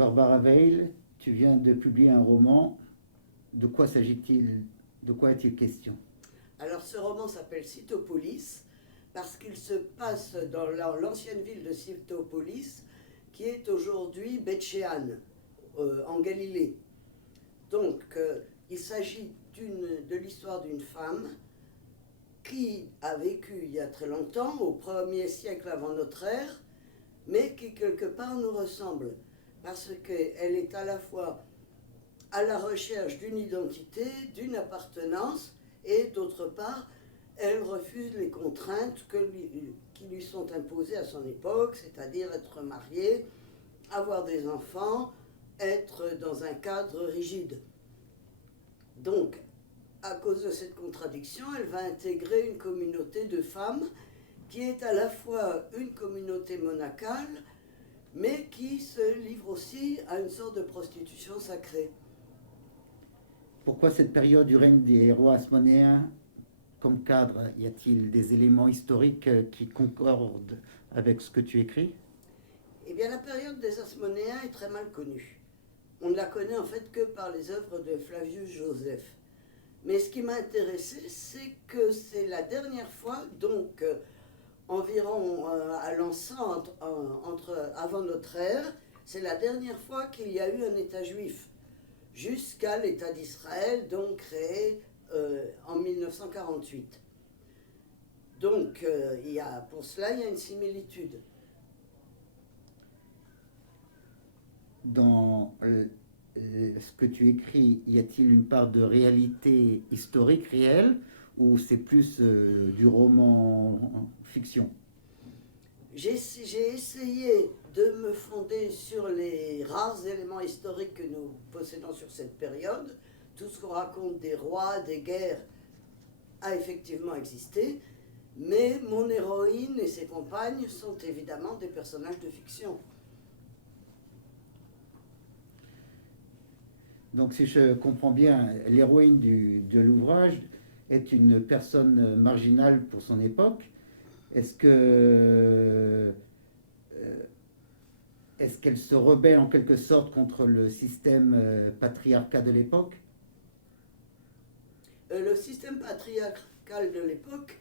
Barbara Weil, tu viens de publier un roman. De quoi s'agit-il? De quoi est-il question? Alors ce roman s'appelle Cytopolis parce qu'il se passe dans l'ancienne ville de Cytopolis qui est aujourd'hui Beth-Shean en Galilée. Donc il s'agit de l'histoire d'une femme qui a vécu il y a très longtemps, au 1er siècle avant notre ère, mais qui quelque part nous ressemble parce qu'elle est à la fois à la recherche d'une identité, d'une appartenance, et d'autre part, elle refuse les contraintes qui lui sont imposées à son époque, c'est-à-dire être mariée, avoir des enfants, être dans un cadre rigide. Donc, à cause de cette contradiction, elle va intégrer une communauté de femmes qui est à la fois une communauté monacale, mais qui se livre aussi à une sorte de prostitution sacrée. Pourquoi cette période du règne des rois hasmonéens comme cadre? Y a-t-il des éléments historiques qui concordent avec ce que tu écris? Eh bien, la période des Hasmonéens est très mal connue. On ne la connaît en fait que par les œuvres de Flavius Joseph. Mais ce qui m'a intéressé, c'est que c'est la dernière fois, donc environ à l'an 100 avant notre ère, c'est la dernière fois qu'il y a eu un État juif, jusqu'à l'État d'Israël, donc créé en 1948. Donc, pour cela, il y a une similitude. Dans ce que tu écris, y a-t-il une part de réalité historique réelle ou c'est plus du roman fiction? J'ai essayé de me fonder sur les rares éléments historiques que nous possédons sur cette période. Tout ce qu'on raconte des rois, des guerres, a effectivement existé, mais mon héroïne et ses compagnes sont évidemment des personnages de fiction. Donc si je comprends bien, l'héroïne de l'ouvrage est une personne marginale pour son époque. Est-ce que est-ce qu'elle se rebelle en quelque sorte contre le système patriarcal de l'époque? Le système patriarcal de l'époque,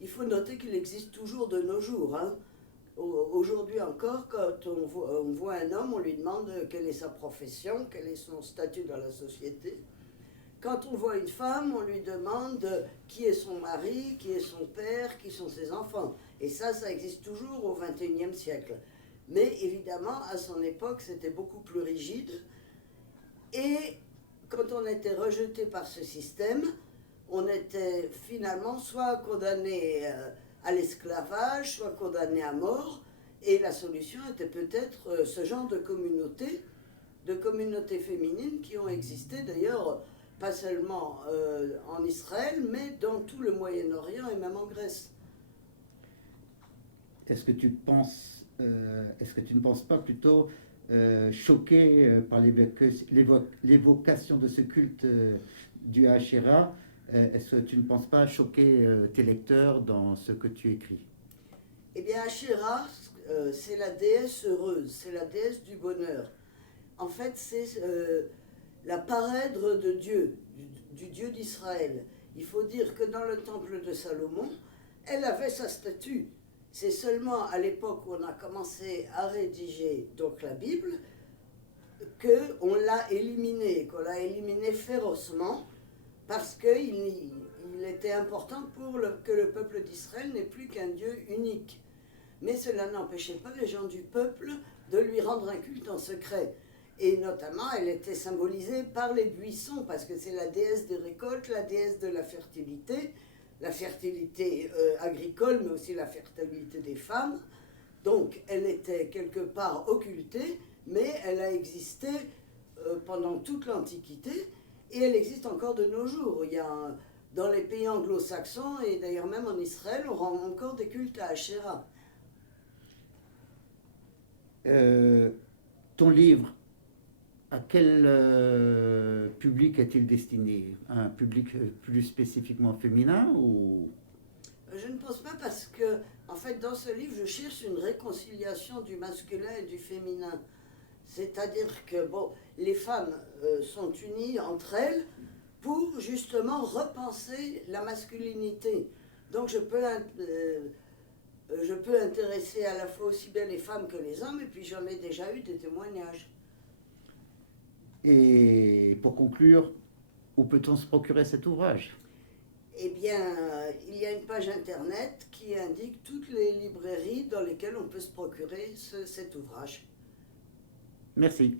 il faut noter qu'il existe toujours de nos jours. Hein. Aujourd'hui encore, quand on voit un homme, on lui demande quelle est sa profession, quel est son statut dans la société. Quand on voit une femme, on lui demande qui est son mari, qui est son père, qui sont ses enfants. Et ça existe toujours au XXIe siècle. Mais évidemment, à son époque, c'était beaucoup plus rigide. Et quand on était rejeté par ce système, on était finalement soit condamné à l'esclavage, soit condamné à mort. Et la solution était peut-être ce genre de communautés féminines qui ont existé d'ailleurs, pas seulement en Israël, mais dans tout le Moyen-Orient et même en Grèce. Est-ce que tu ne penses pas plutôt choqué par l'évocation de ce culte du Asherah? Est-ce que tu ne penses pas choquer tes lecteurs dans ce que tu écris? Eh bien, Asherah, c'est la déesse heureuse, c'est la déesse du bonheur. En fait, c'est la parèdre de Dieu, du Dieu d'Israël. Il faut dire que dans le temple de Salomon, elle avait sa statue. C'est seulement à l'époque où on a commencé à rédiger donc la Bible qu'on l'a éliminée, qu'on l'a éliminée férocement parce qu'il était important que le peuple d'Israël n'ait plus qu'un Dieu unique. Mais cela n'empêchait pas les gens du peuple de lui rendre un culte en secret. Et notamment, elle était symbolisée par les buissons, parce que c'est la déesse des récoltes, la déesse de la fertilité agricole, mais aussi la fertilité des femmes. Donc, elle était quelque part occultée, mais elle a existé pendant toute l'Antiquité, et elle existe encore de nos jours. Dans les pays anglo-saxons, et d'ailleurs même en Israël, on rend encore des cultes à Asherah. Ton livre, à quel public est-il destiné? Un public plus spécifiquement féminin ou... Je ne pense pas parce que, en fait, dans ce livre, je cherche une réconciliation du masculin et du féminin. C'est-à-dire que bon, les femmes sont unies entre elles pour justement repenser la masculinité. Donc je peux intéresser à la fois aussi bien les femmes que les hommes, et puis j'en ai déjà eu des témoignages. Et pour conclure, où peut-on se procurer cet ouvrage? Eh bien, il y a une page internet qui indique toutes les librairies dans lesquelles on peut se procurer cet ouvrage. Merci.